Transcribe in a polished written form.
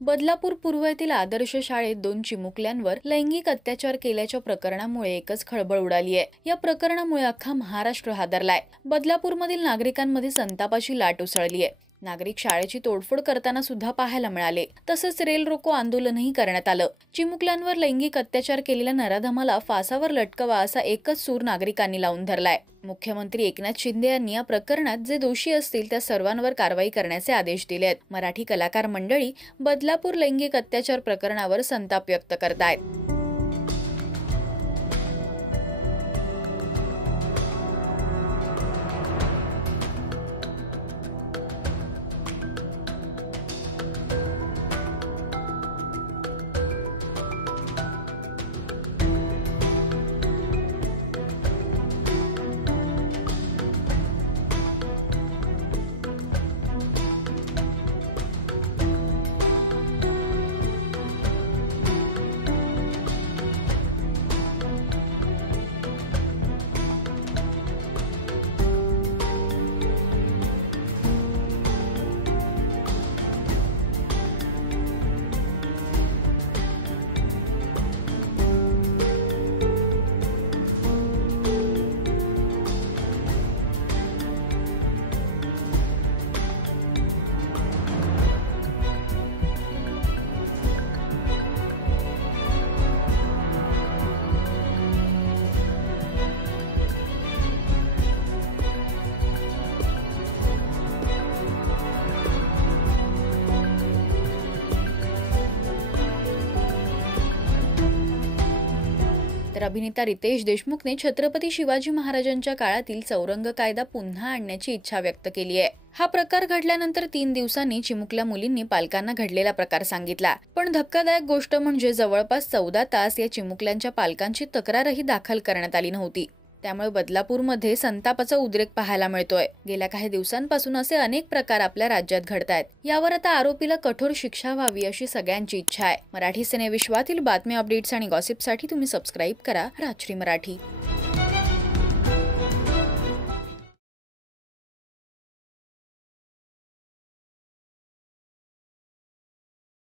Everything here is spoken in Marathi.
बदलापूर पूर्व येथील आदर्श शाळेत 2 चिमुकल्यांवर लैंगिक अत्याचार केल्याच्या प्रकरणामुळे एकच खळबळ उडाली आहे। या प्रकरणामुळे अख्खा महाराष्ट्र हादरलाय। बदलापूरमधील नागरिकांमध्ये संतापाची लाट उसळली आहे। नागरिक शाळेची तोडफोड करताना सुद्धा पाहायला मिळाले। तसंच रेल रोको आंदोलनही करण्यात आलं। चिमुकल्यांवर लैंगिक अत्याचार केलेल्या नराधमाला फासावर लटकवा असा एकच सूर नागरिकांनी लावून धरलाय। मुख्यमंत्री एकनाथ शिंदे यांनी या प्रकरणात जे दोषी असतील त्या सर्वांवर कारवाई करण्याचे आदेश दिले आहेत। मराठी कलाकार मंडळी बदलापूर लैंगिक अत्याचार प्रकरणावर संताप व्यक्त करतायत। तर अभिनेता रितेश देशमुखने छत्रपती शिवाजी महाराजांच्या काळातील चौरंग कायदा पुन्हा आणण्याची इच्छा व्यक्त केली आहे। हा प्रकार घडल्यानंतर 3 दिवसांनी चिमुकल्या मुलींनी पालकांना घडलेला प्रकार सांगितला। पण धक्कादायक गोष्ट म्हणजे जवळपास 14 तास या चिमुकल्यांच्या पालकांची तक्रारही दाखल करण्यात आली नव्हती। त्यामुळे बदलापूरमध्ये संतापाचा उद्रेक पाहायला मिळतोय। गेल्या काही दिवसांपासून असे अनेक प्रकार आपल्या राज्यात घडतायत। यावर आता आरोपीला कठोर शिक्षा व्हावी अशी सगळ्यांची इच्छा आहे। मराठी सिने विश्वातील बातम्या, अपडेट्स आणि गॉसिपसाठी तुम्ही सबस्क्राइब करा राजश्री मराठी।